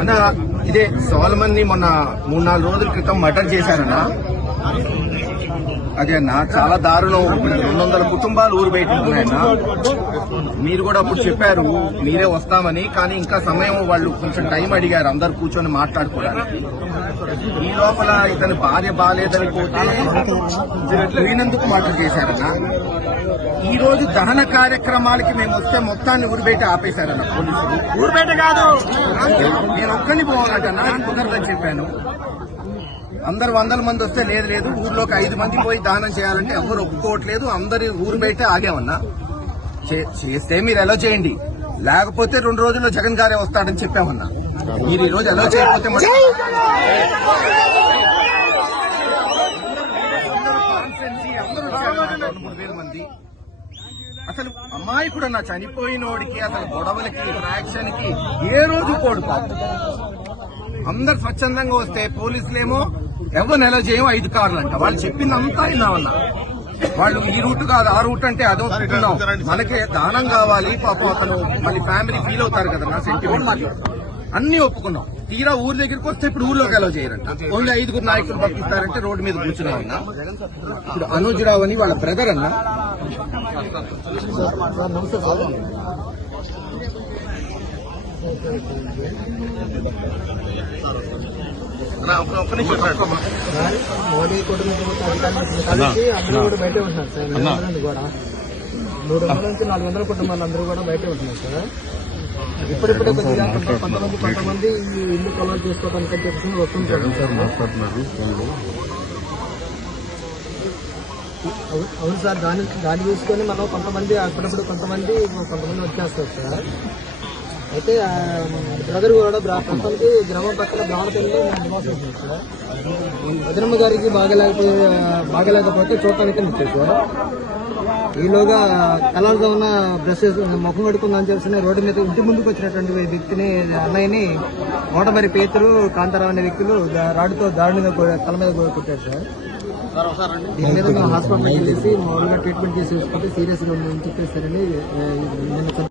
అన్న ఇదే సోలమన్ని మొన్న మూడు నాలుగు రోజుల క్రితం మర్డర్ చేశారన్న. అదే అన్న చాలా దారుణం. రెండు వందల కుటుంబాలు ఊరు బయట ఉన్నాయన్న మీరు కూడా అప్పుడు చెప్పారు మీరే వస్తామని కానీ ఇంకా సమయం వాళ్ళు కొంచెం టైం అడిగారు అందరు కూర్చొని మాట్లాడుకోవడానికి. ఈ లోపల ఇతని భార్య బాగాలేదని పోతే పోయినందుకు మర్డర్ చేశారన్నా? ఈ రోజు దహన కార్యక్రమాలకి మేము వస్తే మొత్తాన్ని ఊరు బయట ఆపేశారన్న పోలీసులు. ఊరు బయట కాదు. నేను ఒక్కని పోవాలంట నాకు కుదరదని చెప్పాను. అందరు వందల మంది వస్తే లేదు లేదు. ఊర్లోకి ఐదు మంది పోయి దానం చేయాలంటే ఎవరు ఒప్పుకోవట్లేదు. అందరి ఊరు బయట ఆగామన్నా చేస్తే మీరు ఎలా చేయండి. లేకపోతే రెండు రోజుల్లో జగన్ గారే వస్తాడని చెప్పామన్నా. మీరు ఈ రోజు ఎలా చేయకపోతే మరి- అందరూ కాన్ఫరెన్సీ, అందరూ వచ్చారన్న, రెండు మూడు వేల మంది. అసలు అమ్మాయి కూడా నా చనిపోయినోడికి అసలు గొడవలకి ఫ్రాక్షన్కి ఏ రోజు పాపం అందరు స్వచ్ఛందంగా వస్తే పోలీసులేమో ఎవరు నెల చేయం ఐదు కార్లు అంట. వాళ్ళు చెప్పిందంతా విన్నామన్నా వాళ్ళు ఈ రూట్ కాదు ఆ రూట్ అంటే అదో ఒప్పుకున్నాం మనకే దానం కావాలి పాపం అతను మళ్ళీ ఫ్యామిలీ ఫీల్ అవుతారు కదా నా సెంటిమెంట్ అన్ని ఒప్పుకున్నాం. తీరా ఊరి దగ్గరికి వస్తే ఇప్పుడు ఊర్లోకి ఎలా చేయరంట. ఓన్లీ ఐదుగురు నాయకులు పంపిస్తారంటే రోడ్డు మీద కూర్చున్నామన్నా ఇప్పుడు అనుజ్ రావు అని వాళ్ళ బ్రదర్ అన్న. సార్. మోడీ కుటుంబ కలిసి అందరూ కూడా బయటే ఉంటున్నారు సార్. కూడా. మూడు వందల నుంచి నాలుగు వందల కుటుంబాలు అందరూ కూడా బయటే ఉంటున్నారు సార్. ఇప్పుడిప్పుడే కొద్దిగా కొంత- కొంతమంది కొంతమంది ఈ ఇల్లు కొలవ చేసుకోవడానికి చెప్పి వస్తుంటారు. సార్ అవు- అవును సార్ దాన్ని దాన్ని చూసుకొని మనం కొంతమంది అప్పుడప్పుడు కొంతమంది కొంతమంది వచ్చేస్తారు సార్. అయితే బ్రదర్ కూడా బ్రా- ప్రస్తుతానికి గ్రామం పక్కన బ్రాహ్మణపల్లిలో నివాసం సార్. వదినమ్మ గారికి బాగలేకపోతే బాగలేకపోతే చూడటానికి వచ్చారు సార్? ఈలోగా కలర్గా ఉన్న డ్రెస్సెస్ ముఖం కడుకుందని తెలిసిన రోడ్డు మీద ఇంటి ముందుకు వచ్చినటువంటి వ్యక్తిని అన్నయ్యని ఓటమరి పేతురు కాంతారావు అనే వ్యక్తులు రాడుతో రాడ్డుతో దారుణంగా తల మీద కొ- కొట్టారు సార్. దీని మీద మేము వెళ్ళేసి మామూలుగా ట్రీట్మెంట్ చేసి చూసుకుంటే సీరియస్గా ఉందని చెప్పేసారని